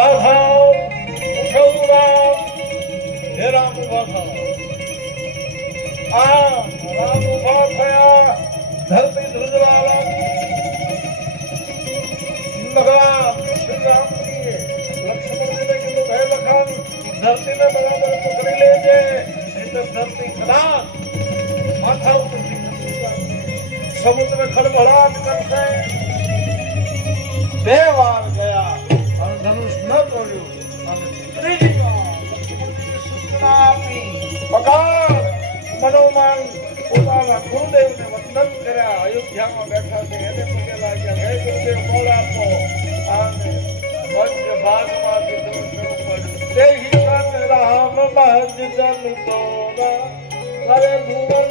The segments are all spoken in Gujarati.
ઉભા થાઓ, ઉઠો રામ, હે રામ ઉભા થાઓ. આ રામ ઉભા થયા, ધરતી ધ્રુજવા લાગી. ભગવાન શ્રી રામજીએ લક્ષ્મણજીને કીધું, હે લખન, ધરતીને બરાબર પકડી લેજે, નહીં તો ધરતી કદાચ માથા ઉપરથી ખસી જશે, સમુદ્ર ખળભળાટ કરશે. 2 વાર ગયા અને ધનુષ ન તોડ્યું. અને ત્રીજી વાર લક્ષ્મણજીને સૂચના આપી, પકડ. મનોમન પોતાના ગુરુદેવને વંદન કર્યા. અયોધ્યામાં બેઠા છે એને પગે લાગ્યા, હે ગુરુદેવ મોડ આપો. અને વજ્ર ભાગમાંથી ધનુષ પડ્યું. તે હિસાબ રામ મહજ જન તોરા અરે ભુવન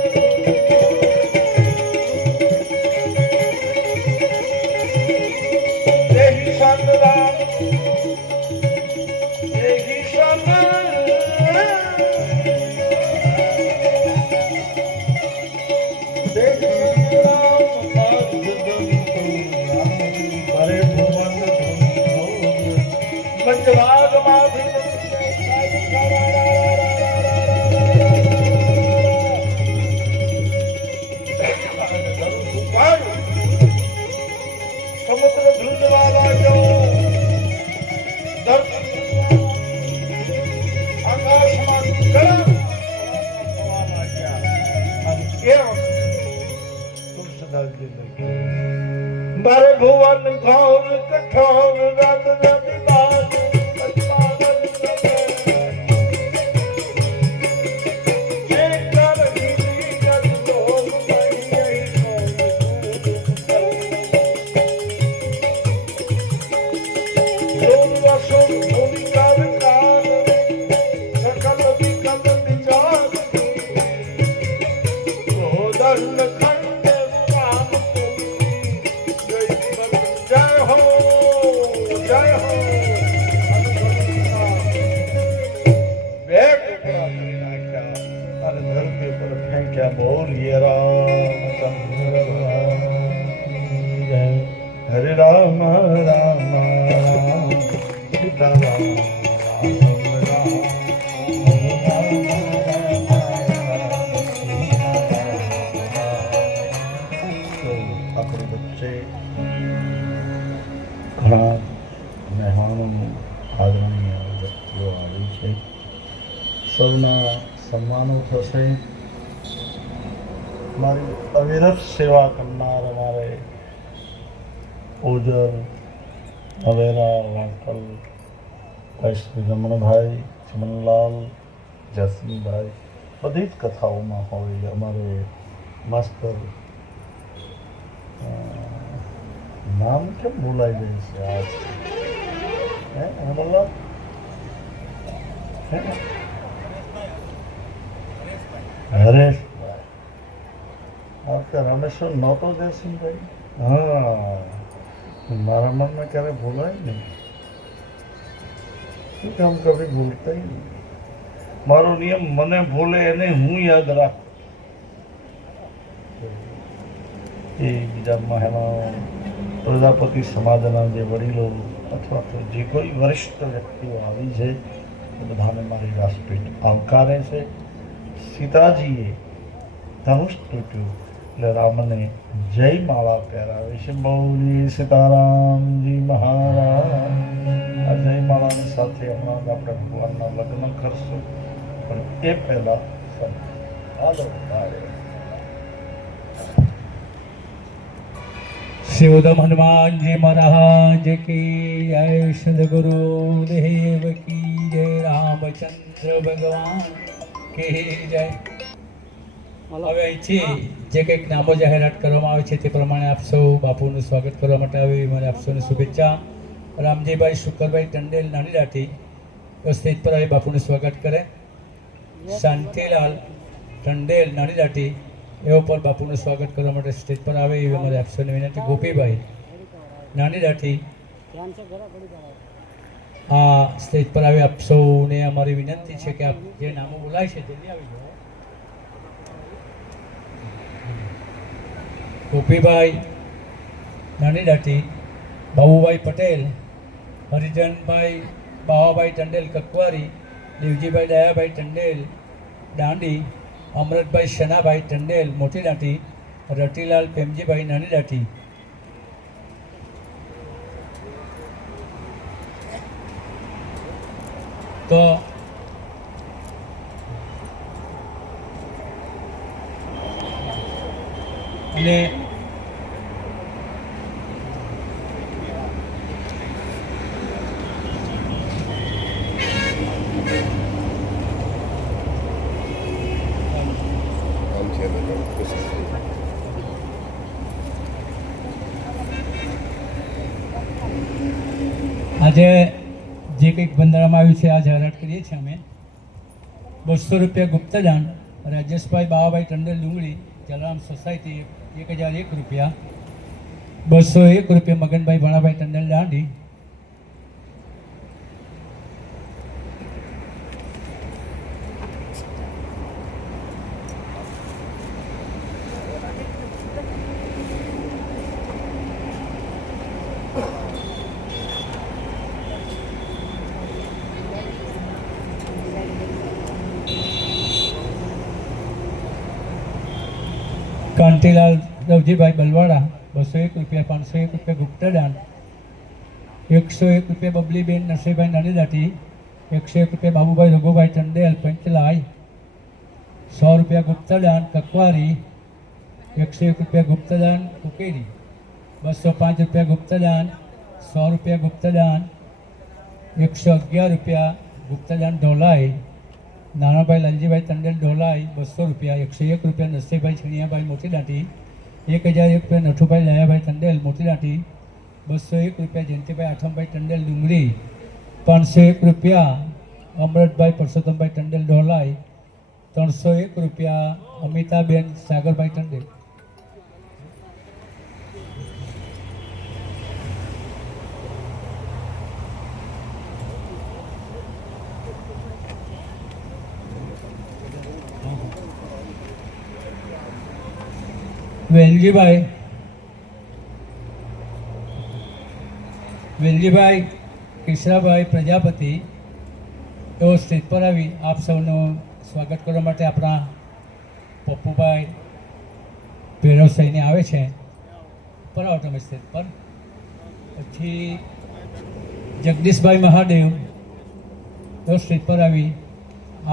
મારે ભુવન ઘોર કઠોર રદ રદ બાજ બોલીએ રામચંદ્ર હરે રામ રામ સીતા રામ રામ તો આપણી વચ્ચે ઘણા મહેમાનો આદરણીય વ્યક્તિઓ આવી છે. સૌના સન્માનો થશે. મારી અવિરત સેવા કરનાર અમારે ઓજર અવેરા વાંકલ શ્રી રમણભાઈ, ચમનલાલ, જસમીભાઈ બધી જ કથાઓમાં હોય. અમારે માસ્તર નામ કેમ ભૂલાઈ જાય છે આજ? રમણલાલ હરેશ રમેશ્વર નહોતો જયસિંહભાઈ? હા, મારા મનમાં ક્યારે ભૂલાય નહીં. શું કામ કભી ભૂલતા નહીં. મારો નિયમ મને ભૂલે એને હું યાદ રાખું. એ બીજા મહેમાન પ્રજાપતિ સમાજના જે વડીલો અથવા તો જે કોઈ વરિષ્ઠ વ્યક્તિઓ આવી છે એ બધાને મારી વ્યાસપીઠ આવકારે છે. સીતાજીએ ધનુષ તૂટ્યું એટલે રામને જય માળા પહેરાવે છે. બોલીએ સીતારામજી મહારાજ. આ જય માળાની સાથે હમણાં આપણે ભગવાનના લગ્ન કરશું, પણ એ પહેલા शिवदम हनुमान जी महाराज की जय, सदगुरु देव की जय, रामचंद्र भगवान की जय. હવે અહીંથી જે કંઈક નામો જાહેરાત કરવામાં આવે છે તે પ્રમાણે આપ સૌ બાપુનું સ્વાગત કરવા માટે આવી મારે આપ સૌને શુભેચ્છા. રામજીભાઈ શુકરભાઈ ટંડેલ નાની દાટી સ્ટેજ પર આવી બાપુનું સ્વાગત કરે. શાંતિલાલ ટંડેલ નાની દાટી એવો પર બાપુનું સ્વાગત કરવા માટે સ્ટેજ પર આવે એવી અમારે આપ સૌને વિનંતી. ગોપીભાઈ નાની દાટી આ સ્ટેજ પર આવે આપ સૌને અમારી વિનંતી છે કે આપ જે નામો બોલાય છે જલ્દી આવી જાઓ. ગોપીભાઈ નાની દાટી, બાબુભાઈ પટેલ હરિજનભાઈ બાવાભાઈ ટંડેલ કકવારી, દેવજીભાઈ દયાભાઈ ટંડેલ દાંડી, અમૃતભાઈ શનાભાઈ ટંડેલ મોટી દાંટી, રતિલાલ પ્રેમજીભાઈ નાની દાંટી. તો અને આજે જે કંઈક બંધારવામાં આવ્યું છે આ જાહેરાત કરીએ છીએ અમે. 200 રૂપિયા ગુપ્તદાન રાજેશભાઈ બાવાભાઈ ટંડેલ ડુંગળી જલારામ સોસાયટી 1001 રૂપિયા. 201 રૂપિયા મગનભાઈ ભણાભાઈ ટંડેલ દાંડી. કાંતિલાલ રવજીભાઈ બલવાડા 201 રૂપિયા. 501 રૂપિયા ગુપ્તદાન. 101 રૂપિયા બબલીબેન નરસિંહભાઈ નાની દાંટી. 101 રૂપિયા બાબુભાઈ રઘુભાઈ ટંડેલ પંચલાય. 100 રૂપિયા ગુપ્તદાન કકવારી. 101 રૂપિયા ગુપ્તદાન કુકેરી. 205 રૂપિયા ગુપ્તદાન. 100 રૂપિયા ગુપ્તદાન. 111 રૂપિયા ગુપ્તદાન ઢોલાઈ. નાનાભાઈ લાલજીભાઈ ટંડેલ ઢોલાઈ 200 રૂપિયા. 101 રૂપિયા નરસિંહભાઈ છણિયાભાઈ મોટી દાંટી. 1001 રૂપિયા નઠુભાઈ દયાભાઈ ટંડેલ મોટી દાંટી. 201 રૂપિયા જયંતિભાઈ આઠમભાઈ ટંડેલ ડુંગળી. 501 રૂપિયા અમૃતભાઈ પરસોત્તમભાઈ ટંડેલ ઢોલાઈ. 301 રૂપિયા અમિતાબેન સાગરભાઈ ટંડેલ. વેલજીભાઈ કિશરાભાઈ પ્રજાપતિ તેઓ સ્ટેજ પર આવી આપ સૌનું સ્વાગત કરવા માટે આપણા પપ્પુભાઈ ભેરવસાઈને આવે છે. પર આવો તમે સ્ટેજ પર. પછી જગદીશભાઈ મહાદેવ તેઓ સ્ટેજ પર આવી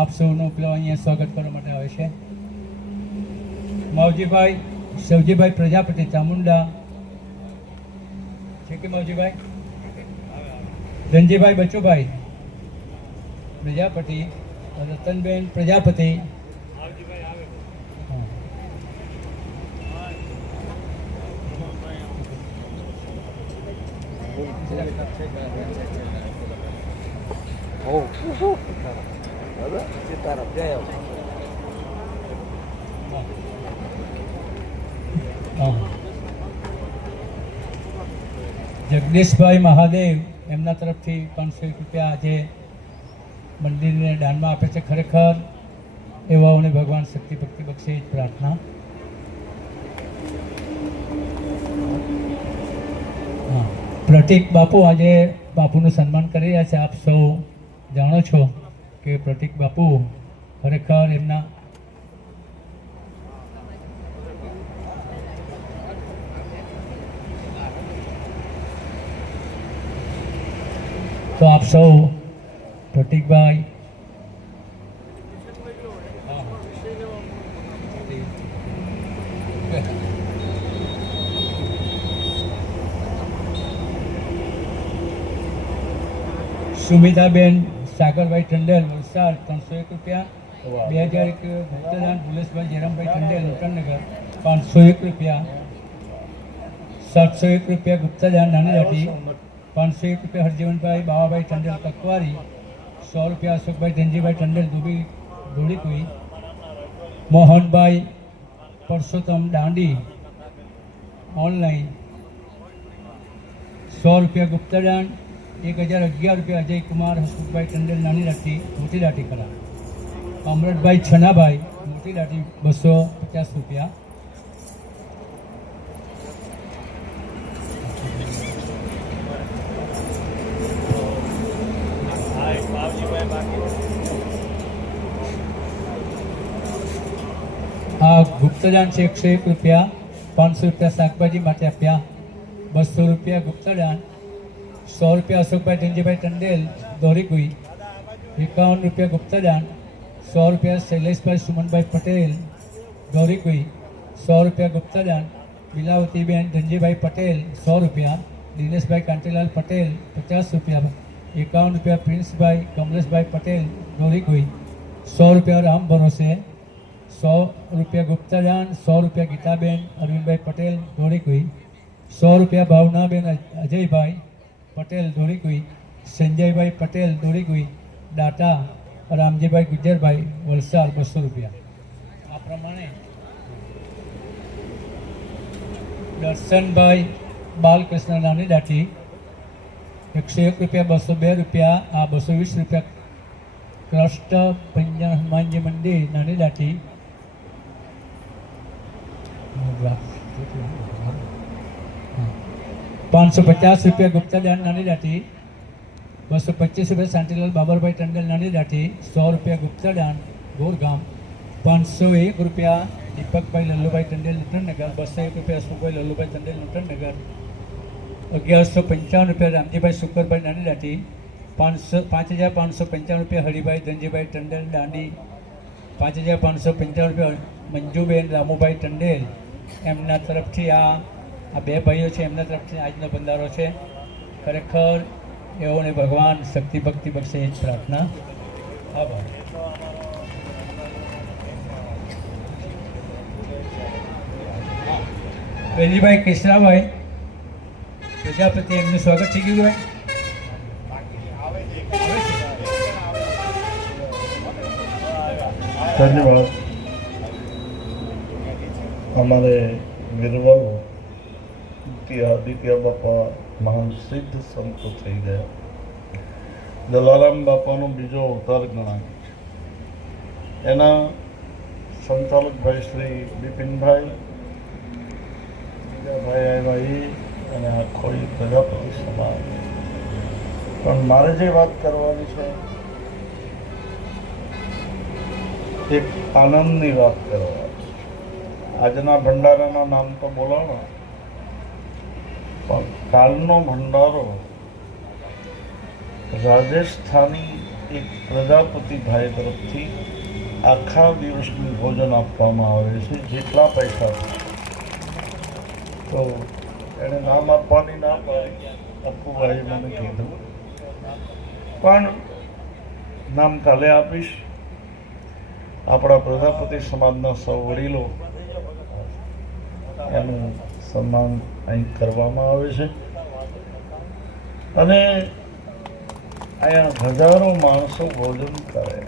આપ સૌનું પેલો અહીંયા સ્વાગત કરવા માટે આવે છે. માવજીભાઈ શિવજીભાઈ પ્રજાપતિ ચામુંડા છે કે માવજીભાઈ. ધનજીભાઈ બચુભાઈ પ્રજાપતિ. રતનબેન પ્રજાપતિ. જગદીશભાઈ મહાદેવ એમના તરફથી 501 રૂપિયા આજે મંદિરને દાનમાં આપે છે. ખરેખર એવાઓને ભગવાન શક્તિ ભક્તિ બક્ષે જ પ્રાર્થના. હા, પ્રતિક બાપુ આજે બાપુનું સન્માન કરી રહ્યા છે. આપ સૌ જાણો છો કે પ્રતિક બાપુ ખરેખર એમના તો આપ સૌ પ્રતિકભાઈ સુમિતાબેન સાગરભાઈ ટંડેલ વલસાડ 301 રૂપિયા. 2001 ગુપ્તદાન ભુલેશભાઈ જયરામભાઈ ટંડેલ નૂતનનગર 501 રૂપિયા. 701 રૂપિયા ગુપ્તદાન નાની દાંટી. 501 રૂપિયા હરજીવનભાઈ બાવાભાઈ ટંડેલ કકવારી. 100 રૂપિયા અશોકભાઈ ધનજીભાઈ ટંડેલ ધોળીકુઈ. મોહનભાઈ પરસોત્તમ દાંડી ઓનલાઈન. 100 રૂપિયા ગુપ્તદાન. 1011 રૂપિયા અજય કુમાર હસમુખભાઈ ટંડેલ નાની દાંટી મોટી દાંટી કલા. અમૃતભાઈ છનાભાઈ મોટી દાંટી 250 રૂપિયા. આ ગુપ્તદાન છે 101 રૂપિયા, 500 રૂપિયા શાકભાજી માટે આપ્યા, 200 રૂપિયા ગુપ્તદાન, 100 રૂપિયા અશોકભાઈ ધનજીભાઈ ટંડેલ દોરીકુઈ, 51 રૂપિયા ગુપ્તદાન, 100 રૂપિયા શૈલેષભાઈ સુમનભાઈ પટેલ દોરીકુઈ, 100 રૂપિયા ગુપ્તદાન, લીલાવતીબેન ધનજીભાઈ પટેલ 100 રૂપિયા, દિનેશભાઈ કાંતિલાલ પટેલ 50 રૂપિયા, 51 રૂપિયા પ્રિન્સભાઈ કમલેશભાઈ પટેલ દોરીકુઈ, 100 રૂપિયા રામ ભરોસે, 100 રૂપિયા ગુપ્તદાન, 100 રૂપિયા ગીતાબેન અરવિંદભાઈ પટેલ દોરીકુઈ, 100 રૂપિયા ભાવનાબેન અજયભાઈ પટેલ દોરીકુઈ, સંજયભાઈ પટેલ દોરીકુઈ, દાતા રામજીભાઈ ગુજરભાઈ વલસાડ 200 રૂપિયા. આ પ્રમાણે દર્શનભાઈ બાલકૃષ્ણ નાની દાટી 101 રૂપિયા, 202 રૂપિયા, આ 220 રૂપિયા ટ્રસ્ટ પંજા હનુમાનજી મંદિર નાની દાટી, 550 રૂપિયા ગુપ્તદાન નાની દાટી, 225 રૂપિયા શાંતિલાલ બાબરભાઈ ટંડેલ નાની દાટી, 100 રૂપિયા ગુપ્તદાન ગોરગામ, 501 રૂપિયા દીપકભાઈ લલ્લુભાઈ ટંડેલ લુટનનગર, 201 રૂપિયા અશોકભાઈ લલ્લુભાઈ ટંડેલ લુટનનગર, 1155 રૂપિયા રામજીભાઈ શુકરભાઈ નાની દાટી, 5555 રૂપિયા હરિભાઈ ધનજીભાઈ ટંડેલ દાંડી, 5555 રૂપિયા મંજુબેન રામુભાઈ ટંડેલ, એમના તરફથી આ બે ભાઈઓ છે એમના તરફથી આજનો બંધારો છે. ખરેખર એઓને ભગવાન શક્તિ ભક્તિ બક્ષે એ જ પ્રાર્થના. આભાર. વેલીભાઈ કેશરાભાઈ પ્રજાપતિ, એમનું સ્વાગત થઈ ગયું ભાઈ. ધન્યવાદ. અમારે વીરવાવ આદિત્ય બાપા મહાન સિદ્ધ સંતો થઈ ગયા. જલારામ બાપાનો બીજો અવતાર ગણાય. એના સંચાલકભાઈ શ્રી બિપિનભાઈ, બીજા ભાઈ આવ્યા એ અને આખો એ પ્રજાપતિ સમાજ. પણ મારે જે વાત કરવાની છે એક આનંદની વાત કરવાની. આજના ભંડારાના નામ તો બોલાવો, પણ કાલનો ભંડારો રાજસ્થાની એક પ્રજાપતિ ભાઈ તરફથી આખા દિવસનું ભોજન આપવામાં આવે છે. જેટલા પૈસા તો એને નામ આપવાની ના પાડી, અપ્પુભાઈ મને કીધું, પણ નામ કાલે આપીશ. આપણા પ્રજાપતિ સમાજના સૌ વડીલો એનું સન્માન અહીં કરવામાં આવે છે. અને અહીંયા હજારો માણસો ભોજન કરે.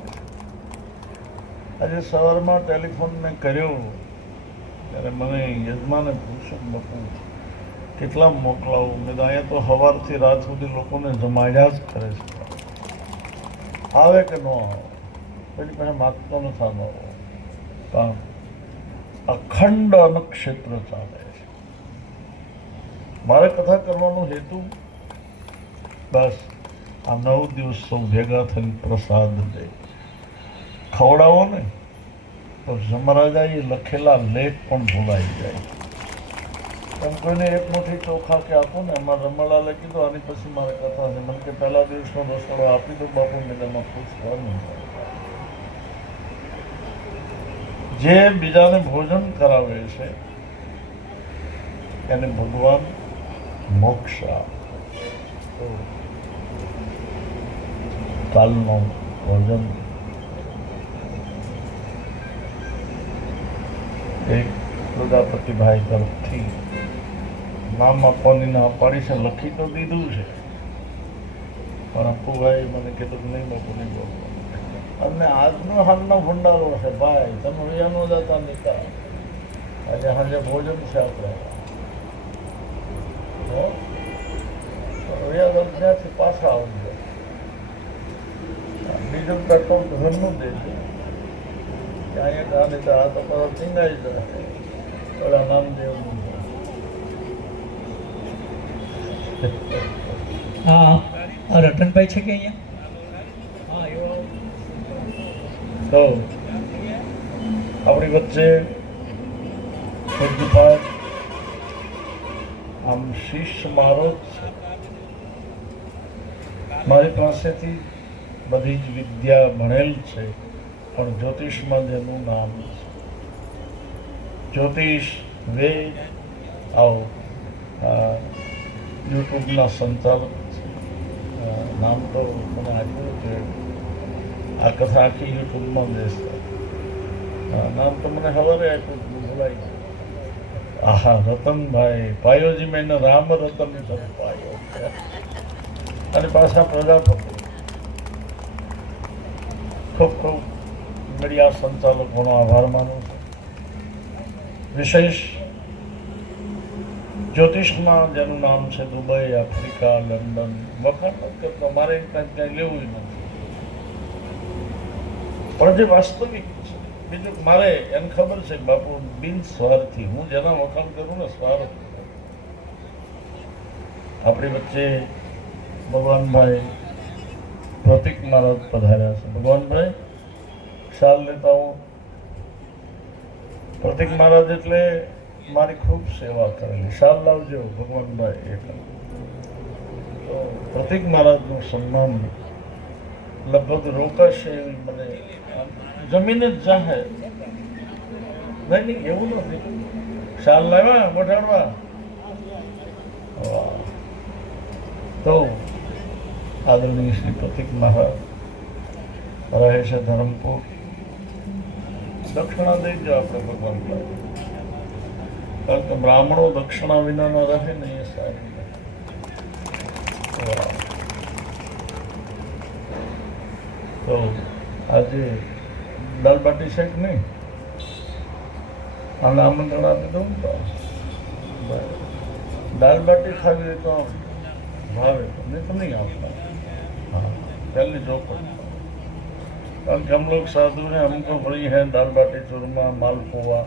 આજે સવારમાં ટેલિફોન મેં કર્યો ત્યારે મને યજમાને પૂછ્યું, બાપુ કેટલા મોકલાવું? મેં અહીંયા તો સવારથી રાત સુધી લોકોને જમાડ્યા જ કરે છે, આવે કે ન આવે પછી મને માગતો નથી આવવાનો. પણ અખંડ અન્નક્ષેત્ર ચાલે છે. મારે કથા કરવાનો હેતુ બસ આ 9 દિવસ સૌ ભેગા થઈને પ્રસાદ દે, ખવડાવો ને તો જમરાજા એ લખેલા લેખ પણ ભૂલાઈ જાય. એમ કોઈને એક મુઠ્ઠી ચોખા કે આપો ને, એમાં રમલાલે કીધું આની પછી મારે કથા છે. મને કે પહેલા દિવસનો રસોડો આપી દો બાપુ, મેં એમાં પૂછવાનું. જે બીજાને ભોજન કરાવે છે એને ભગવાન મોક્ષ આપે. કાલનું ભોજન એક પ્રજાપતિભાઈ તરફથી નામ આપવાની ના પાડી છે. લખી તો દીધું છે, પણ અપ્પુભાઈ મને કીધું નહીં બાપુ નહીં બાપુ. અને આજનો હાલનો ભંડારો છે ભાઈ, તમે વૈયાનો જતા નીકળા. આજે સાંજે ભોજન છે આપણે. વૈયા ત્યાંથી પાછા આવજો. બીજું પેટ્રોલ ઘરનું દેજો. અહીંયા ગાડી તો આ તો બધા ચીંગાઈ જાય. ઓલા નામદેવનું હા રતનભાઈ છે કે અહીંયા? હા એવો તો આપણી વચ્ચે પૂજ્યપાદ આમ શિષ્ય મારો જ છે. મારી પાસેથી બધી જ વિદ્યા ભણેલ છે, પણ જ્યોતિષમાં જેનું નામ છે જ્યોતિષ વેદ. આવો યુટ્યુબના સંચાલક છે. નામ તો મને આપ્યું કે આ કથા આખી યુટ્યુબમાં દેશે. નામ તો મને ખબર આપ્યું, ભૂલાઈ ગયું. આહા, રતનભાઈ પાયોજી મેં રામ રતન સબ પાયો. અને પાછા પ્રજાપતિ. ખૂબ ખૂબ મીડિયા સંચાલકોનો આભાર માનું છું. વિશેષ જ્યોતિષમાં જેનું નામ છે દુબઈ, આફ્રિકા, લંડન, વખાણ નથી કરતો, મારે ક્યાંય લેવું નથી, પણ જે વાસ્તવિક છે. બીજું મારે એને ખબર છે બાપુ બિન સ્વાર્થી, હું જેના વખાણ કરું ને સ્વાર્થ. આપણી વચ્ચે ભગવાનભાઈ પ્રતિક મહારાજ પધાર્યા છે. ભગવાનભાઈ ખ્યાલ લેતા હું. પ્રતિક મહારાજ એટલે મારી ખૂબ સેવા કરેલી. શાલ લાવજો ભગવાનભાઈ. એક તો પ્રતિક મહારાજનું સન્માન લગભગ રોકાશે એવી મને જમીન જ જાહે. નહીં એવું નથી. શાલ લાવ્યા મોઢાડવા. તો આદરણીય શ્રી પ્રતિક મહારાજ રહે છે ધરમપુર. દક્ષિણા દઈ આપણે ભગવાનભાઈ, કારણ કે બ્રાહ્મણો દક્ષિણા વિના ન રહે ને એ સારી. તો આજે દાલ બાટી છે કે નહીં? આને આમંત્રણ આપી દઉં તો દાલ બાટી ખાવી હોય તો ભાવે, नहीं तो नहीं आता. हाँ, पहले जो कारण कि हम लोग साधु हैं, हमको बड़ी है दाल बाटी चूरमा मालपुआ.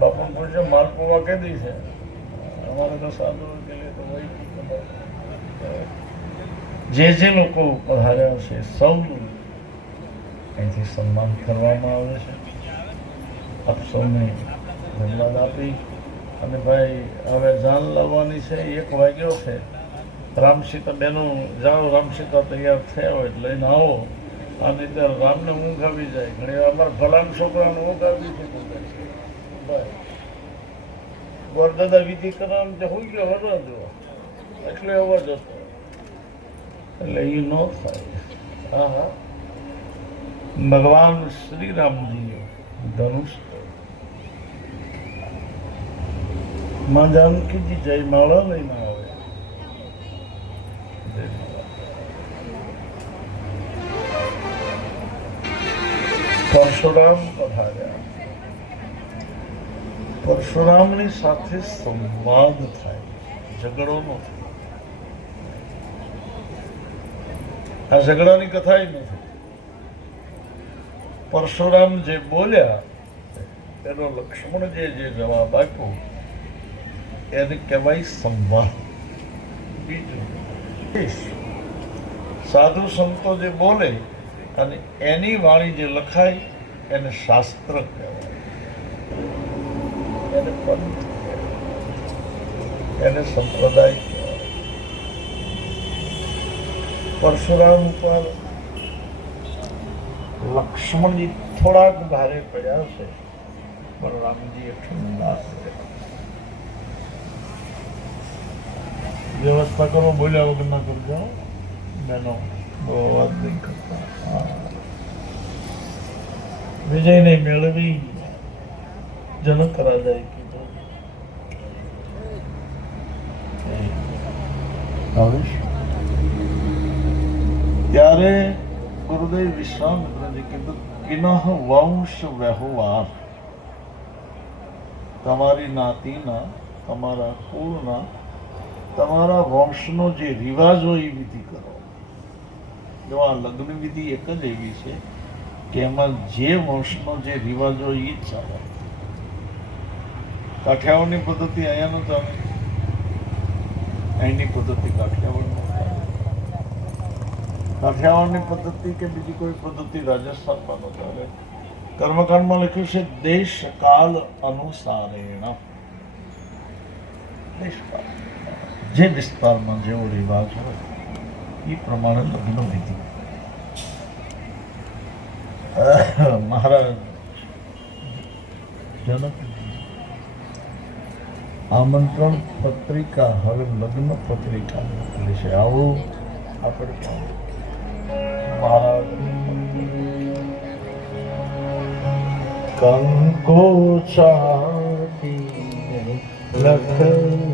बापू पूछे मालपुआ कह दी है, हमारे तो साधु के लिए तो वही. જે લોકો પધાર્યા છે સૌ અહીંથી સન્માન કરવામાં આવે છે. આપ સૌને ધન્યવાદ આપી અને ભાઈ હવે જાન લાવવાની છે. 1 વાગ્યો છે. રામસીતા બેનો જાઓ, રામસીતા તૈયાર થયા હોય એટલે લઈને આવો. આ રીતે રામને ઊંઘ આવી જાય. ઘણી વાર અમારા ભલાના છોકરાને ઊંઘ આવી છે. ગોરદાદા વિધિ કરવાનું જે હોઈ ગયો હરવા જો એટલે અવાજ હતો એટલે એ ન થાય. હા હા, ભગવાન શ્રી રામજી ધનુષ માં જાનકીજી જય માળા લઈને આવે. પરશુરામ પધાર્યા. પરશુરામની સાથે સંવાદ થાય, ઝઘડો ન થાય. આ ઝઘડાની કથા નથી. પરશુરામ જે બોલ્યા એનો લક્ષ્મણજીએ જે જવાબ આપ્યો એને કહેવાય સંવાદ. બીજું સાધુ સંતો જે બોલે અને એની વાણી જે લખાય એને શાસ્ત્ર કહેવાય, એને પંથ કહેવાય, એને સંપ્રદાય કહેવાય. પરશુરામ ઉપર લક્ષ્મણજી થોડાક ભારે પડ્યા છે, પણ રામજીએ ઠંડા વ્યવસ્થા કરો. બોલ્યા વગર ના કરજો બેનો, બહુ વાત નહીં કરતા. વિજયને મેળવી જનક રાજાએ કીધું ત્યારે ગુરુદેવ વિશ્વામિત્રજી કીધું કિનઃ વંશ વ્યવહાર. તમારી નાતીના, તમારા કુળના, તમારા વંશનો જે રિવાજ હોય એ વિધિ કરો. જો આ લગ્ન વિધિ એક જ એવી છે કે એમાં જે વંશનો જે રિવાજ હોય એ જ ચાલે. કાઠિયાવાડની પદ્ધતિ અહીંયા ન ચાલે, અહીંની પદ્ધતિ કાઠિયાવાડમાં ચાલે. કાઠિયાવાડની પદ્ધતિ કે બીજી કોઈ પદ્ધતિ રાજસ્થાનમાં ન ચાલે. કર્મકાંડમાં લખ્યું છે દેશ કાલ અનુસારેણ. દેશકાળ જે વિસ્તારમાં જેવો રિવાજ હોય એ પ્રમાણે લગ્ન વિધિ. મહારાજ જનક આમંત્રણ પત્રિકા હવે લગ્ન પત્રિકા મોકલી છે. આવું આપણે મહારાજ કંકો ચાટી લખની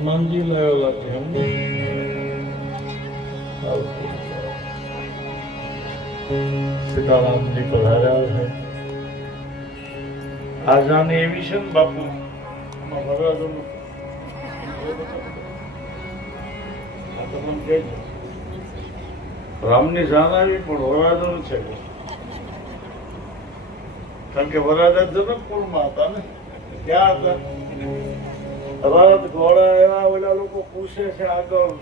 હનુમાનજી લાવેલા છે એમને સીતારામજી પધાર્યા છે. આ જાને એવી છે ને બાપુ રામની જાન આવી પણ વરરાજો છે કારણ કે વરરાજા જનકપુરમાં હતા ને. ક્યાં હતા? રથ ઘોડા એવા ઓલા લોકો પૂછે છે આગળ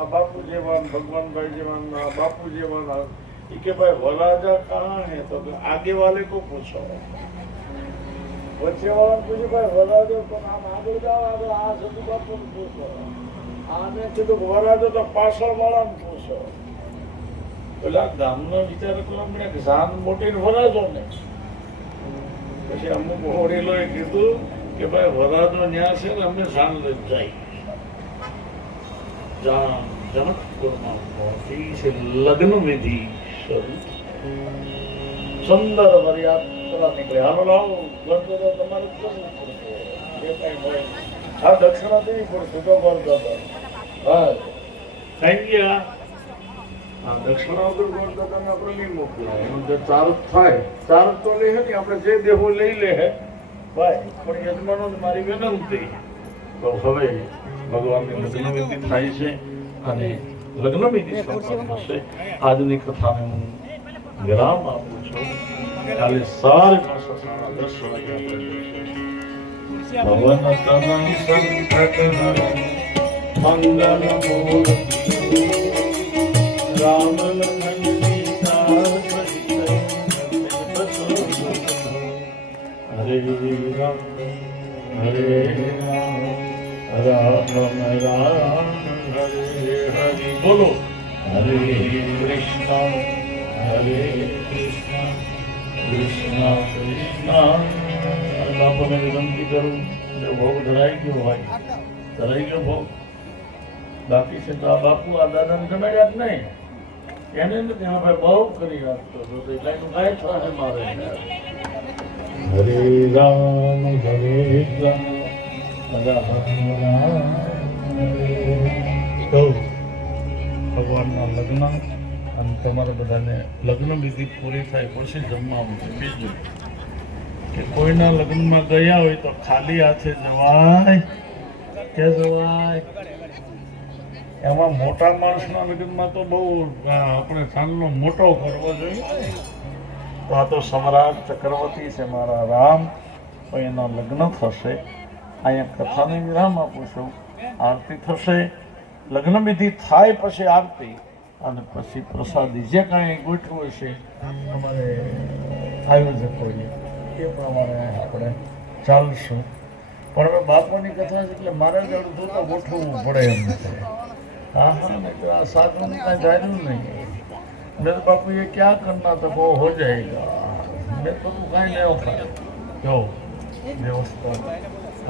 આ બાપુ જેવાન ભગવાનભાઈ જેવાન બાપુ જેવાન કે ભાઈ વરરાજા કहाँ है तो आगे वाले को पूछो. વચ્ચે વાળા પૂછ્યું ભાઈ વરરાજો તો આમ આગળ જાઓ આગળ આ સદુ બાપુ પૂછો. આને કીધું વરરાજો તો પાછળ વાળાને પૂછો. પેલા ગામનો વિચાર કરવા મળ્યા કે જાન મોટી વરરાજો ને. પછી અમુક વડીલોએ કીધું કે ભાઈ વરરાજો ન્યા છે ને અમે જાન લઈ જાય. જાન જનકપુરમાં પહોંચી છે. લગ્ન વિધિ સુંદર વરયાત્રા નીકળે. હાલો લાવો ગણતો તો તમારે હા દક્ષિણા દેવી પડશે તો ગણદાતા. હા થઈ ગયા. હા દક્ષિણા વગર ગણદાતાને આપણે નહીં મોકલાય. એનું જે ચારક થાય ચારક તો લે ને આપણે જે દેવું લઈ લે ભાઈ. પણ યજમાનો મારી વિનંતી તો હવે ભગવાનની લગ્ન વિધિ થાય છે અને લગ્ન વિધિ સંપન્ન થશે. આજની કથાને હું વિરામ આપું છું. કાલે સારી પાસે 10 વાગ્યા ભવન તનં સંકટ મંગલ મૂર્તિ રામ લખન સીતા હરે રામ હરે રામ રામ રામ હરે હરે. બોલો હરે કૃષ્ણ હરે કૃષ્ણ કૃષ્ણ કૃષ્ણ. બાપુને વિનંતી કરું કે ભોગ ધરાઈ ગયો હોય ધરાઈ ગયો ભોગ બાકી છે તો આ બાપુ આ દાદાને જમાડ્યા જ નહીં. એને નથી હા ભાઈ બહુ કરી રાખતો હતો એટલે એનું કાંઈ થશે મારે. હરે રામ હરે રામ રામ રામ. તો ભગવાનના લગ્ન અને તમારે બધાને લગ્ન વિધિ પૂરી થાય પછી જમવાનું છે. બીજું કે કોઈના લગ્નમાં ગયા હોય તો ખાલી હાથે જવાય કે જવાય? એમાં મોટા માણસના લગ્નમાં તો બહુ આપણે ચાંદલો મોટો કરવો જોઈએ. તો આ તો સમ્રાટ ચક્રવર્તી છે મારા રામ, તો એના લગ્ન થશે. અહીંયા કથાને વિરામ આપું છું. આરતી થશે, લગ્ન વિધિ થાય પછી આરતી, અને પછી પ્રસાદી જે કાંઈ ગોઠવું હશે અમારે આયોજકોએ એ પ્રમાણે આપણે ચાલશું. પણ હવે બાપાની કથા છે એટલે મારે જ અડધું તો ગોઠવવું પડે એમ છે. हाँ हाँ नहीं तो साधन का जायरू नहीं है. मेरे बापू ये क्या करना था वो हो जाएगा. मैं तो कहीं नहीं होता जो व्यवस्था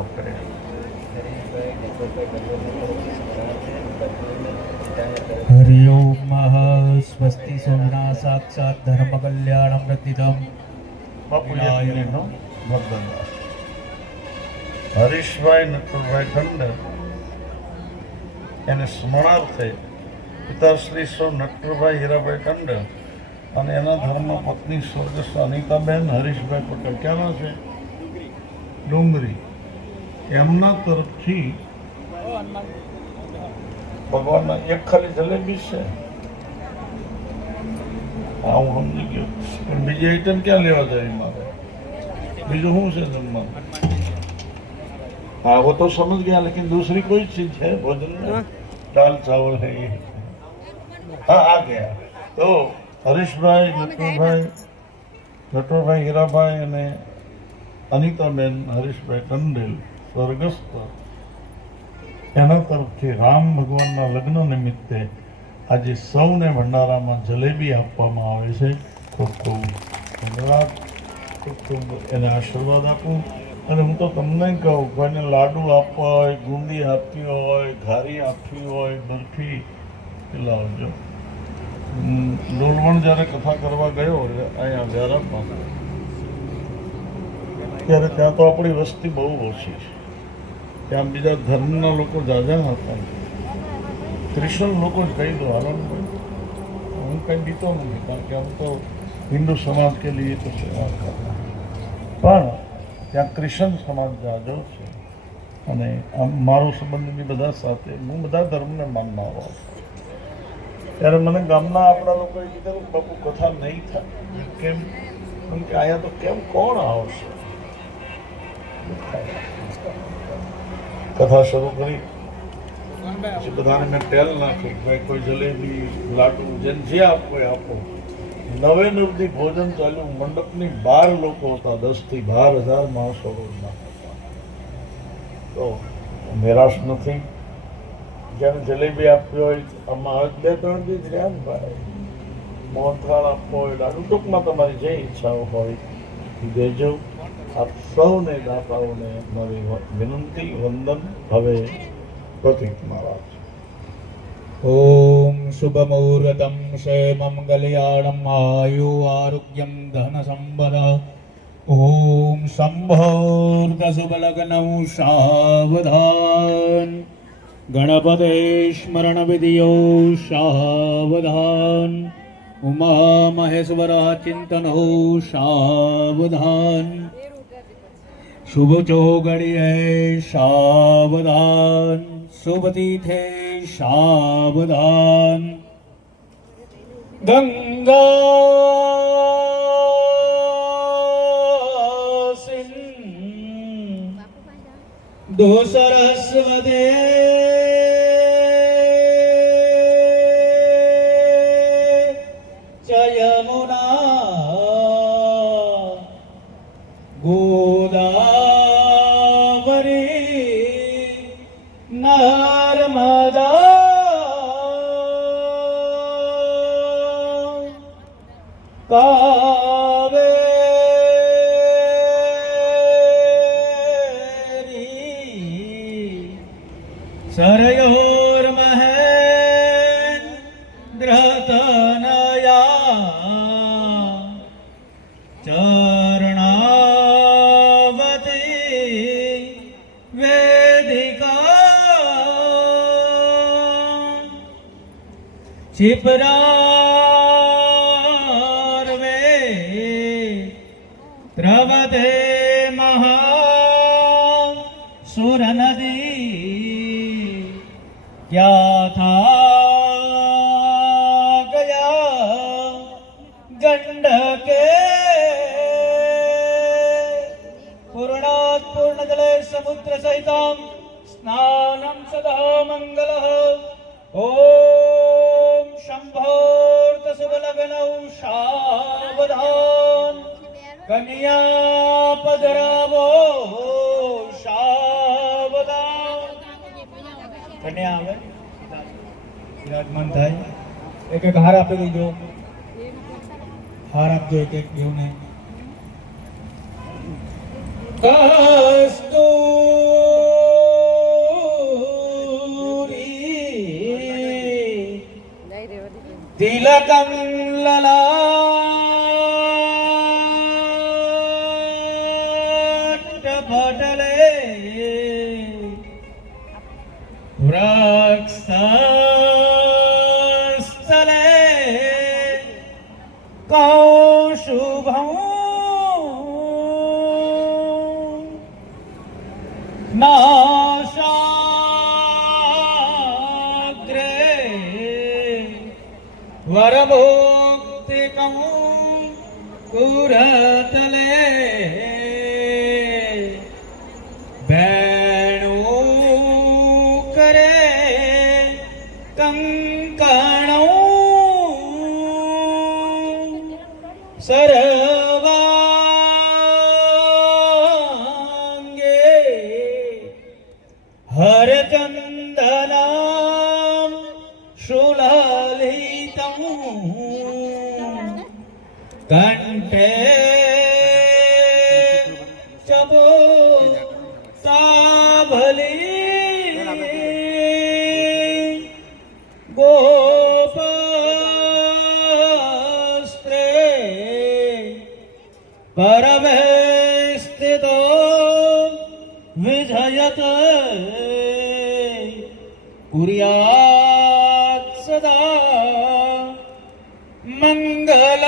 आप करें. हरि ओम स्वस्ति सोमना साक्षात धर्म कल्याणम प्रतिदम. बापू ये नो मर्दन हरीशभाई नटुरभाई खंडर એને સ્મરણાર્થે પિતાશ્રી સ્વ નટવરભાઈ હીરાભાઈ ટંડન અને એના ધર્મપત્ની સ્વર્ગસ્થ અનિતાબેન હરીશભાઈ પટેલ ક્યાંના છે? ડુંગરી. એમના તરફથી ભગવાનના એક ખાલી જલેબી છે. હા હું સમજી ગયો, પણ બીજી આઈટમ ક્યાં લેવા જાય મારે? બીજું શું છે જમવાનું? हाँ वो तो समझ गया, लेकिन दूसरी कोई चीज है भोजन में? दाल चावल है ये. हाँ आ गया. तो हरीशभाई નટવરભાઈ હીરાભાઈ અને અનિતાબેન હરીશભાઈ ટંડેલ સ્વર્ગસ્થ, એના તરફથી રામ ભગવાનના લગ્ન નિમિત્તે આજે સૌને ભંડારામાં જલેબી આપવામાં આવે છે. ખૂબ ખૂબ ધન્યવાદ. ખૂબ ખૂબ એને આશીર્વાદ આપું. અને હું તો તમને કહું, કોઈને લાડુ આપવા હોય, ગુંદી આપવી હોય, ઘારી આપવી હોય, બરફી લાવજો. ડોલવણ જ્યારે કથા કરવા ગયો અહીંયા વ્યારામાં, ત્યારે ત્યાં તો આપણી વસ્તી બહુ ઓછી છે. ત્યાં બીજા ધર્મના લોકો જાજા હતા. ક્રિશ્ચન લોકો જ કહી દો હાલો. હું કંઈ બીતો નથી, કારણ કે આમ તો હિન્દુ સમાજ કે લીએ તો સેવા કરવા, પણ ત્યાં ક્રિશ્ચન સમાજ જાજો છે. અને મારો સંબંધ બી બધા સાથે, હું બધા ધર્મને માનનારો છું. ત્યારે મને ગામના આપણા લોકોએ કીધું બાપુ કથા નહીં થાય. કેમ? કેમ કે અહીંયા તો કેમ કોણ આવશે? કથા શરૂ કરી પછી બધાને મેં ટેલ નાખ્યું, ભાઈ કોઈ જલેબી લાડુ જેને જે આપો એ આપો. 9 દી ભોજન ચાલ્યું. મંડપની 12 લોકો હતા, 10 થી 12,000 માણસો રોજના હતા. તો નિરાશ નથી. જેને જલેબી આપવી હોય આમાં 2-3 દી જ રહ્યા ને ભાઈ. મોહનથાળ આપવો હોય, લાડુ, ટૂંકમાં તમારી જે ઈચ્છાઓ હોય એ દેજો. આપ સૌને દાતાઓને મારી વિનંતી, વંદન. હવે પ્રતિક મહારાજ. ओम शुभ मुहूर्तम क्षेमं कल्याणम आयु आरोग्यम धन संपदा. ओम संभोर्त शुभ लग्नौ सावधान. गणपते स्मरण विधियो सावधान. उमा महेश्वर चिंतनो सावधान. शुभ चौगड़िए सावधान. शुभ तीथे सावधान. गंगा सिंधु सरस्वती च यमुना गोदावरी नर्मदा कावेरी सरयोर्महेन्द्रतनया चरणावती वेदिका क्षिप्रार्वे द्रवते महा सुरनदी क्या था સાવધાન કન્યા પધરાવો સાવધાન કન્યા આવે વિરાજમાન થાય એક એક હાર આપી દેજો હાર આપજો એક એક દેવને કસ્તુરી તિલકં લલાટ પટલે વૃક્ષસ્થલે કૌશુભં નાશાગ્રે વરભોક્તિકં પુરતલે વેણુ કરે કંકણો સર્વાંગે હરચંદનામ સુલલિતં કંઠે ચપો સાભલી ગોપસ્ત્રે પરવેષ્ટિતો વિજયત કુર્યાત સદા મંગલં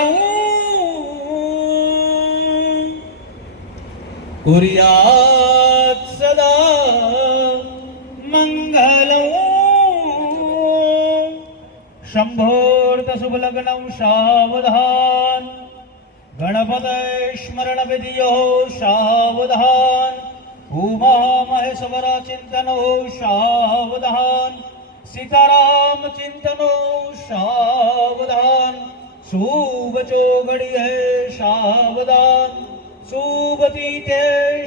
કુર્યાત સદા મંગલં શંભોર્ત શુભ લગ્નં સાવધાન ગણપતે સ્મરણ વિધિયો સાવધાન ઉમા મહેશ્વર ચિંતનો સાવધાન સીતારામ ચિંતનો સાવધાન શુભ ચોઘડીએ સાવધાન શુભ તીતે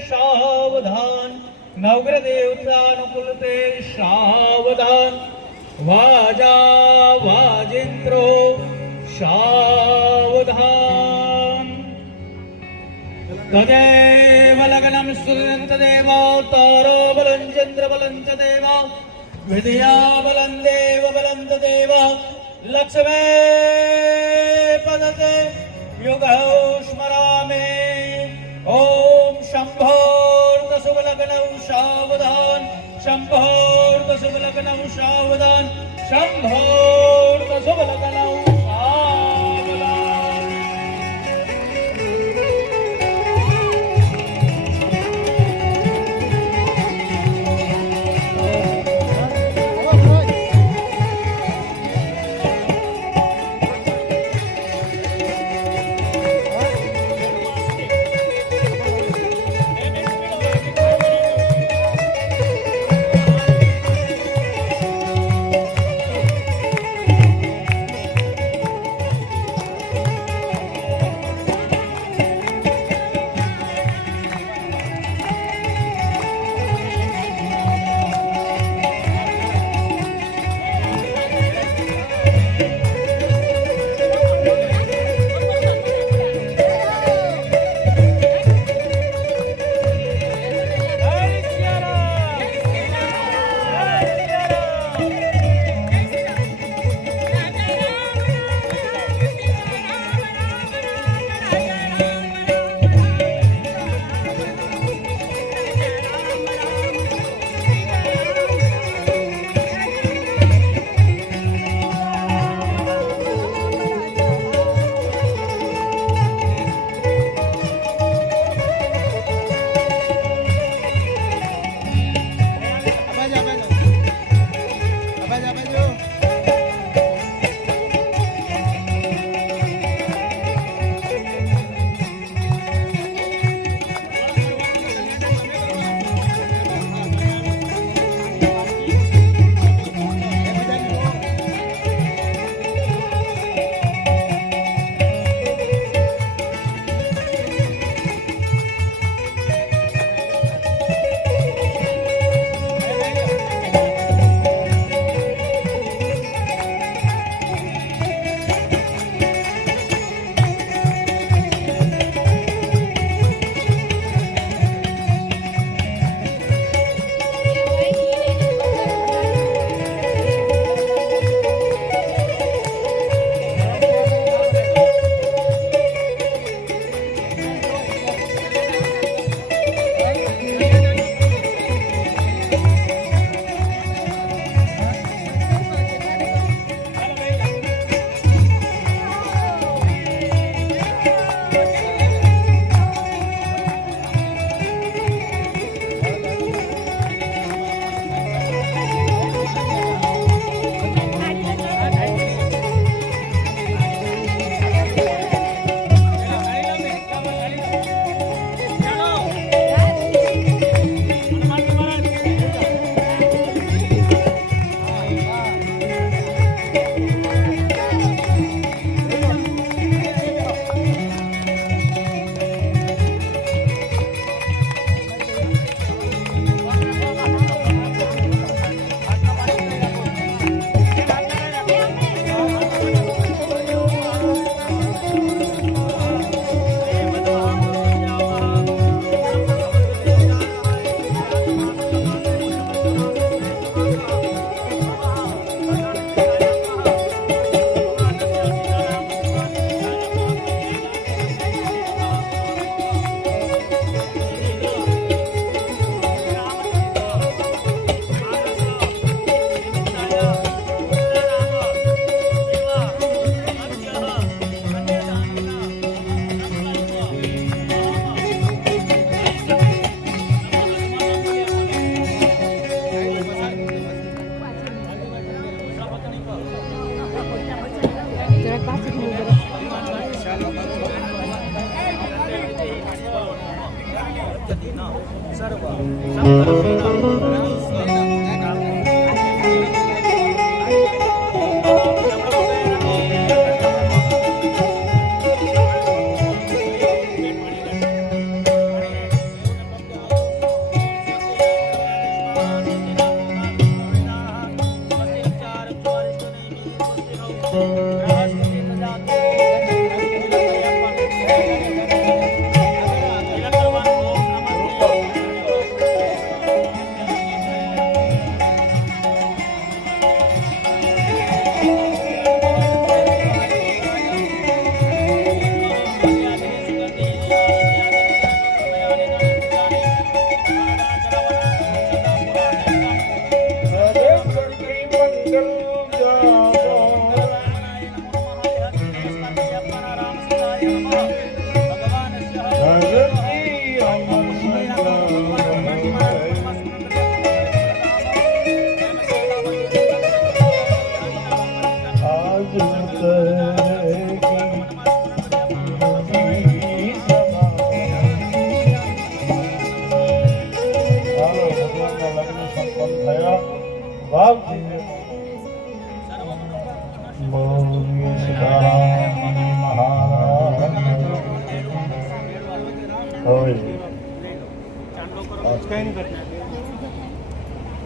સાવધાન નવગ્રહ દેવતાનુકૂલ તે સાવધાન વાજા વાજિંત્રો સાવધાન તદેવ લગ્નમ સુરંત દેવ તારો બલં ચંદ્ર બલં ચ દેવ વિદ્યા બલં દેવ બલં ચ દેવ લક્ષ્મે પદતે યુગૌ સ્મરામે ઓમ શંભોર્ત શુભ લગ્નૌ સાવધાન શંભોર્ત શુભ લગ્નૌ સાવધાન શંભોર્ત શુભ લગ્નૌ સાવધાન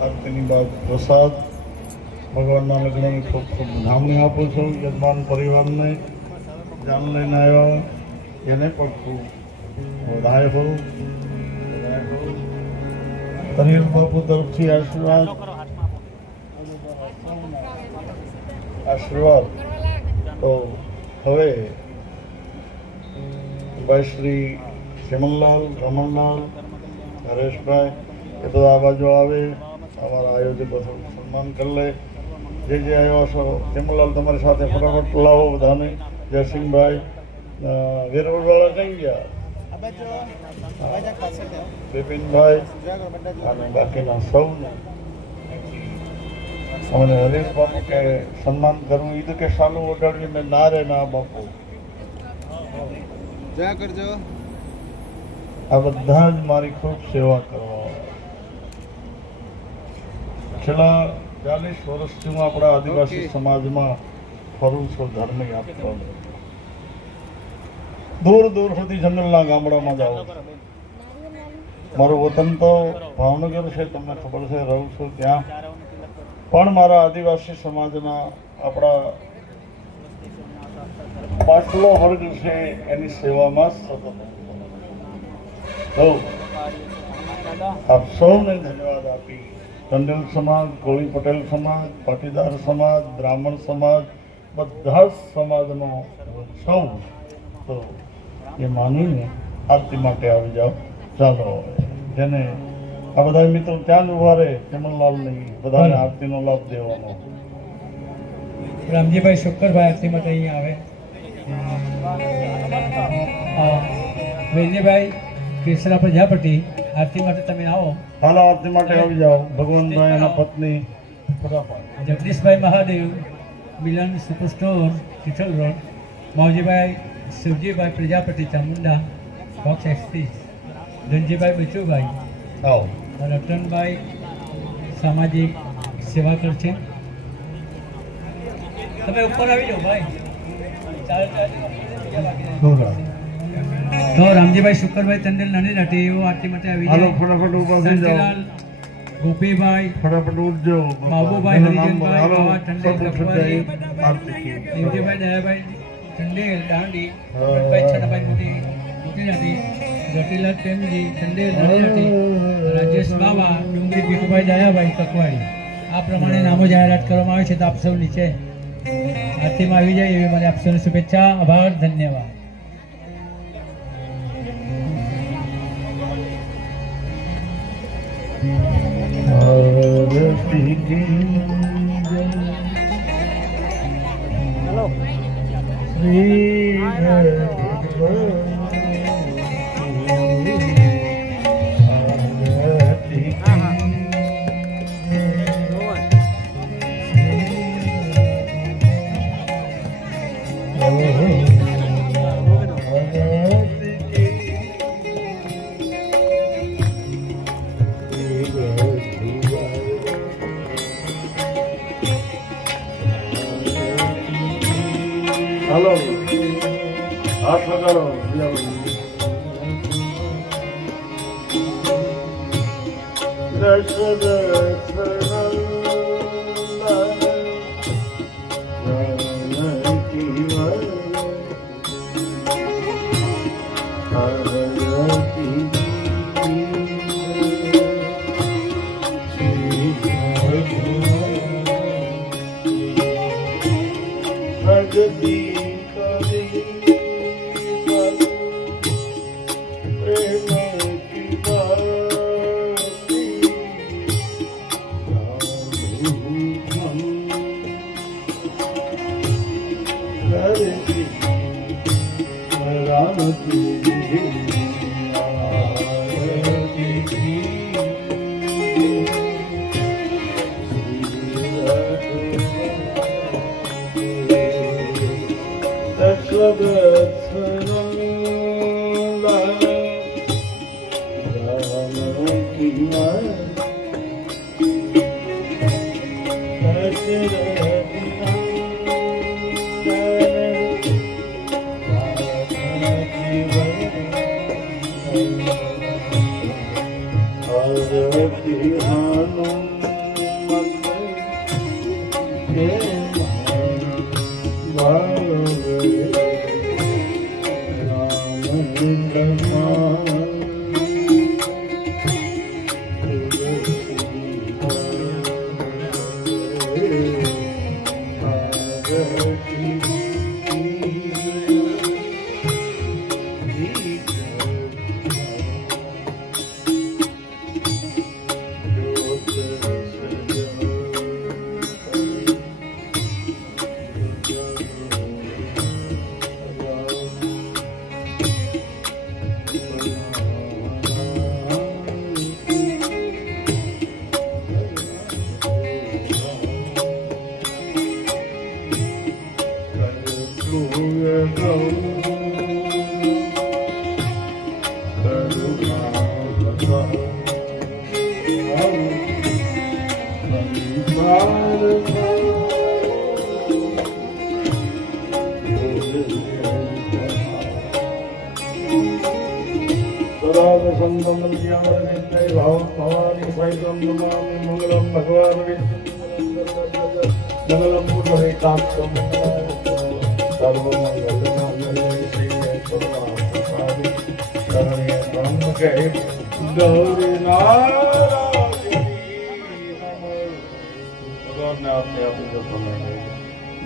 આરતીની બાદ પ્રસાદ ભગવાનના લગ્નની ખૂબ ખૂબ વધામણી આપું છું. યજમાન પરિવારને જાન લઈને આવ્યા એને પણ ખૂબ વધાય હો. તરીલ બાપુ તરફથી આશીર્વાદ. તો હવે ભાઈ શ્રી શ્રીમનલાલ, રમણલાલ, હરેશભાઈ એ બધા આ બાજુ આવે, અમારા આયોજકો સન્માન કરી લે. જે આવ્યા છો શ્રીમનલાલ તમારી સાથે ફટાફટ લાવો બધાને. જયસિંહભાઈ વેરવડવાળા કઈ ગયા, બિપિનભાઈ અને બાકીના સૌને અમને હરેશ બાપુ કે સન્માન કરવું એ તો કે સાલું વગાડીને ના રે ના બાપુ જય કરજો. આ બધા જ મારી ખૂબ સેવા કરવા. છેલ્લા 40 વર્ષથી હું આપણા આદિવાસી સમાજમાં ફરું છું. ધર્મ આપતો દૂર દૂર સુધી જંગલના ગામડામાં જાઉં. મારું વતન તો ભાવનગર છે, તમને ખબર છે, રહું છું ત્યાં. પણ મારા આદિવાસી સમાજના આપણા પાછલો વર્ગ છે એની સેવામાં સતત તો આપ સૌને ધન્યવાદ આપી. ટંડેલ સમાજ, કોળી પટેલ સમાજ, પાટીદાર સમાજ, બ્રાહ્મણ સમાજ, બધા જ સમાજનો સૌ તો એ માનીને આરતી માટે આવી જાઓ. ચાલો જેને આ બધા મિત્રો ત્યાં જ ઉભા રહે, ચમનલાલ નહીં, બધાને આરતીનો લાભ દેવાનો. રામજીભાઈ શુક્કરભાઈ આરતી માટે અહીંયા આવે. વૈદ્યભાઈ કેસરા પ્રજાપતિ આરતી માટે તમે આવો. હાલો આરતી માટે આવી જાઓ. ભગવાનભાઈ એના પત્ની ફટાફટ. Jagdishbhai Mahadev, Milan super store, Tithal road. Mavjibhai Shivjibhai Prajapati Chamunda, box 31. Dhanjibhai Bachubhai, આવો. રતનભાઈ સામાજિક સેવા કરશે. તમે ઉપર આવી જાઓ ભાઈ. તો રામજીભાઈ શુક્કરભાઈ ટંડેલ નાની રાટી એવો આરતી માટે આવી હાલો જાય. ફટાફટ ઉભા થઈ જાઓ. શાંતિલાલ, ગોપીભાઈ, ફટાફટ ઉઠજો. બાબુભાઈ, હરિજનભાઈ, હાલો બાવા ટંડેલ, સબ ઉઠ લખવાડી, જાય. આરતી દેવજીભાઈ, દયાભાઈ ટંડેલ દાંડી, ભરતભાઈ છાનાભાઈ મોટી રાટી, જટીલાલ પ્રેમજી ટંડેલ નાની રાટી, રાજેશ બાવા ડુંગરી, ભીખુભાઈ દયાભાઈ કકવાડી. આ પ્રમાણે નામો જાહેરાત કરવામાં આવે છે. તો આપ સૌ નીચે આરતીમાં આવી જાય એવી મને આપ સૌની શુભેચ્છા. આભાર, ધન્યવાદ. હાલો હાથ લગાડો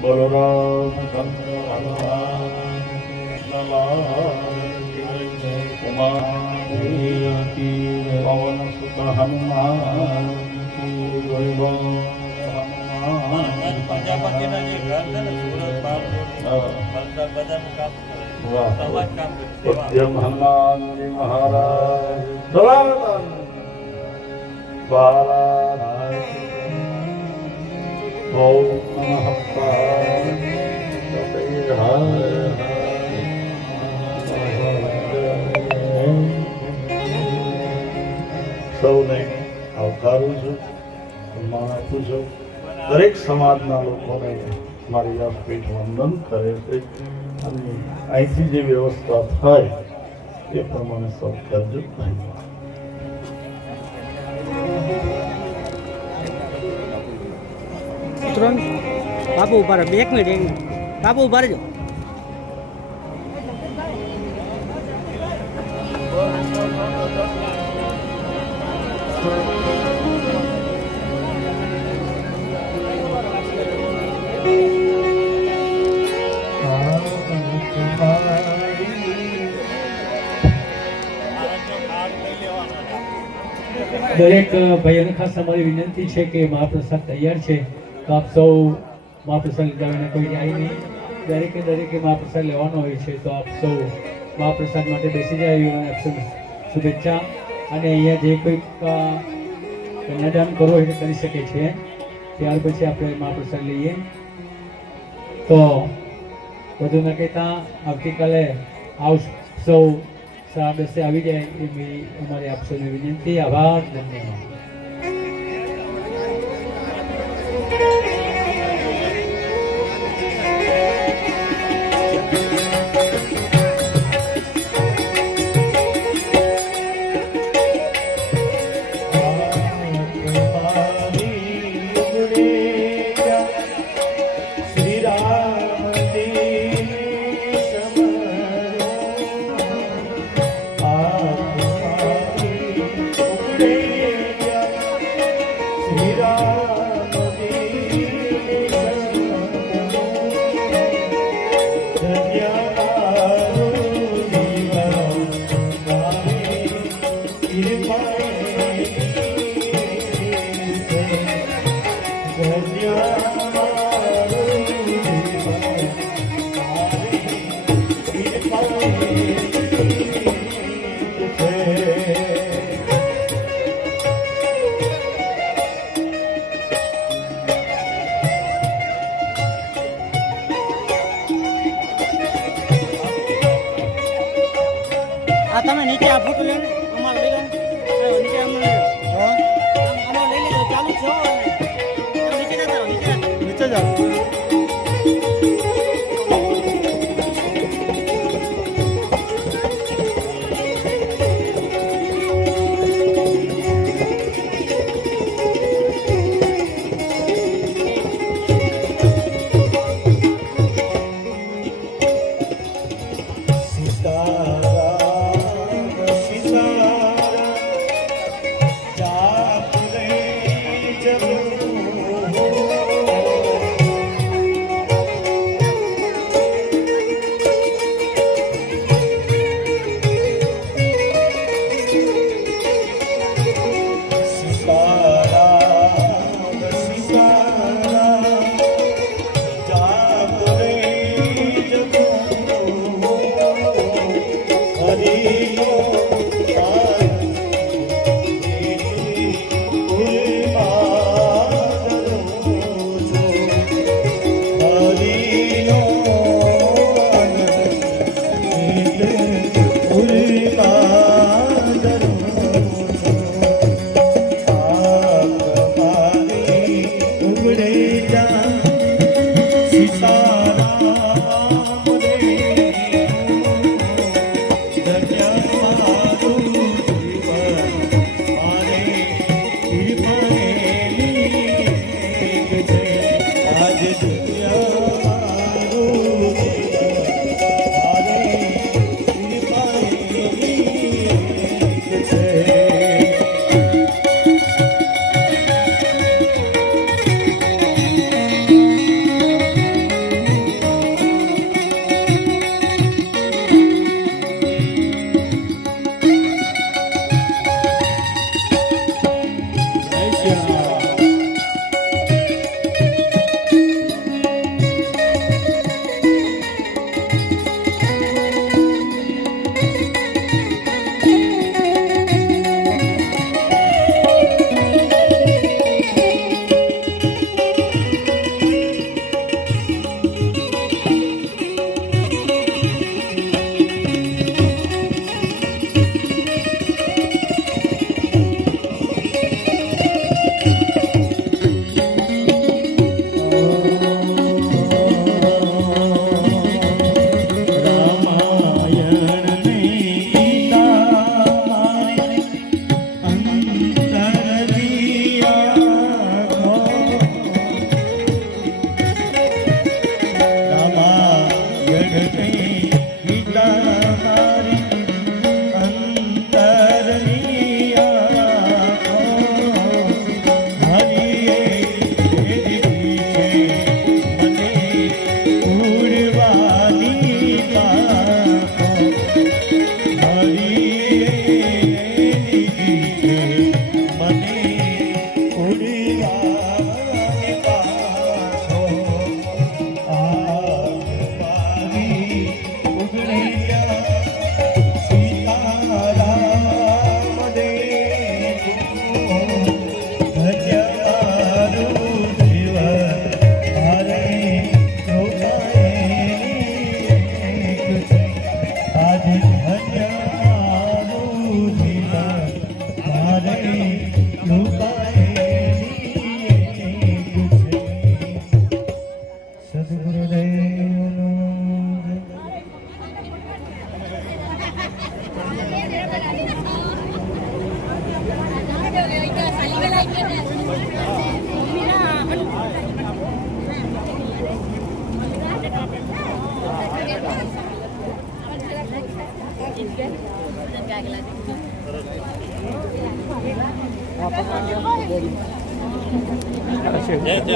બોલો રામ પવન સુત હનુમાન પ્રજાપતિના જે ઘર છે ને સુરત બારડોલી બધાનું કામ કરે સમાજ કામ કરે સત્યમ હનુમાનજી મહારાજ સનાતન ભારત ઓમ નમઃ સૌને આવકારું છું સન્માન આપું છું દરેક સમાજના લોકોને મારી વ્યાસપીઠ વંદન કરે છે અને અહીંથી જે વ્યવસ્થા થાય એ પ્રમાણે સૌ કરજો. ધન્યવાદ. तुरंत बापू ऊपर एक मिनट बापू ऊपर जो દરેક ભાઈઓને ખાસ અમારી વિનંતી છે કે મહાપ્રસાદ તૈયાર છે તો આપ સૌ મહાપ્રસાદ લીધા કોઈ જાય નહીં. દરેકે મહાપ્રસાદ લેવાનો હોય છે તો આપ સૌ મહાપ્રસાદ માટે બેસી જાય એવી આપ સૌ શુભેચ્છા. અને અહીંયા જે કોઈ કન્યાદાન કરવું હોય કરી શકે છે. ત્યાર પછી આપણે મહાપ્રસાદ લઈએ. તો વધુ ન કહેતા આવતીકાલે આવ સૌ 10:30 આવી જાય એવી અમારી આપ સૌની વિનંતી. આભાર. ધન્યવાદ. આ તમે નીચે આ ફોટો લે ને અમાર લઈ લે નીચે અમાર લઈ લે ચાલુ છો નીચે જતા નીચે જાઓ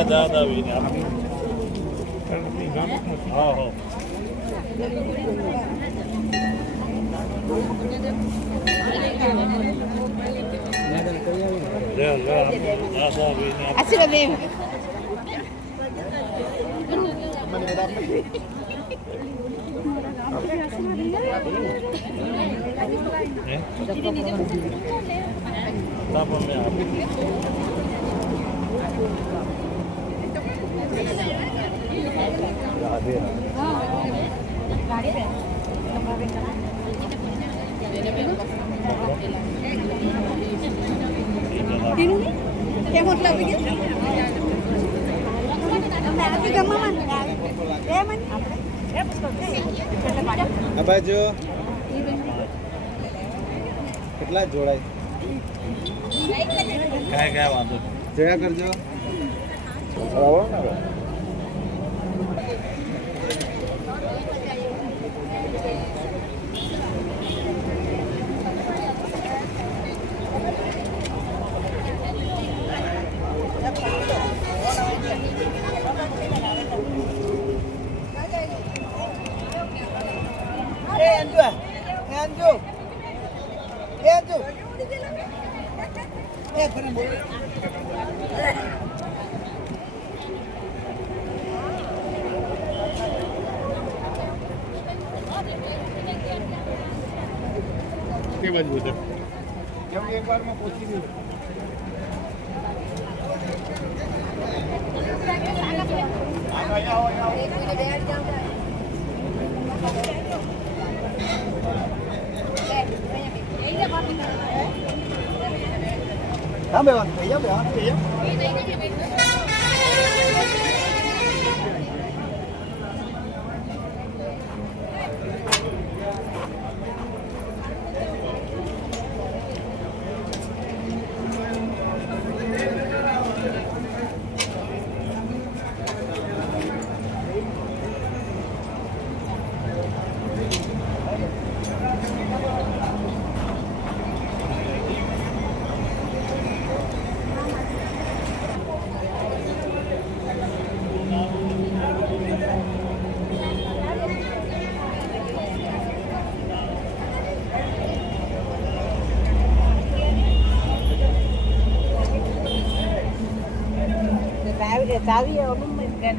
દાદા હા આશીર્વાદ દે. કેમ મતલબ આ બાજુ કેટલા જોડાય કાંઈ વાંધો જોયા કરજો કેમ એક વારમાં પહોંચી ગયું હા બેવાન ભૈયા બેવાન ભૈયા ચાવી અમુક કરે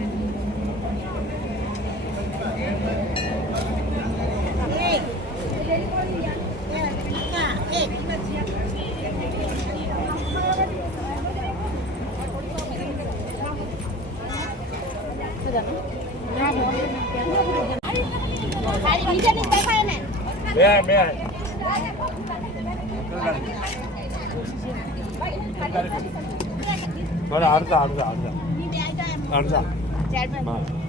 અડધા અડધા અડધા અડધા ચાર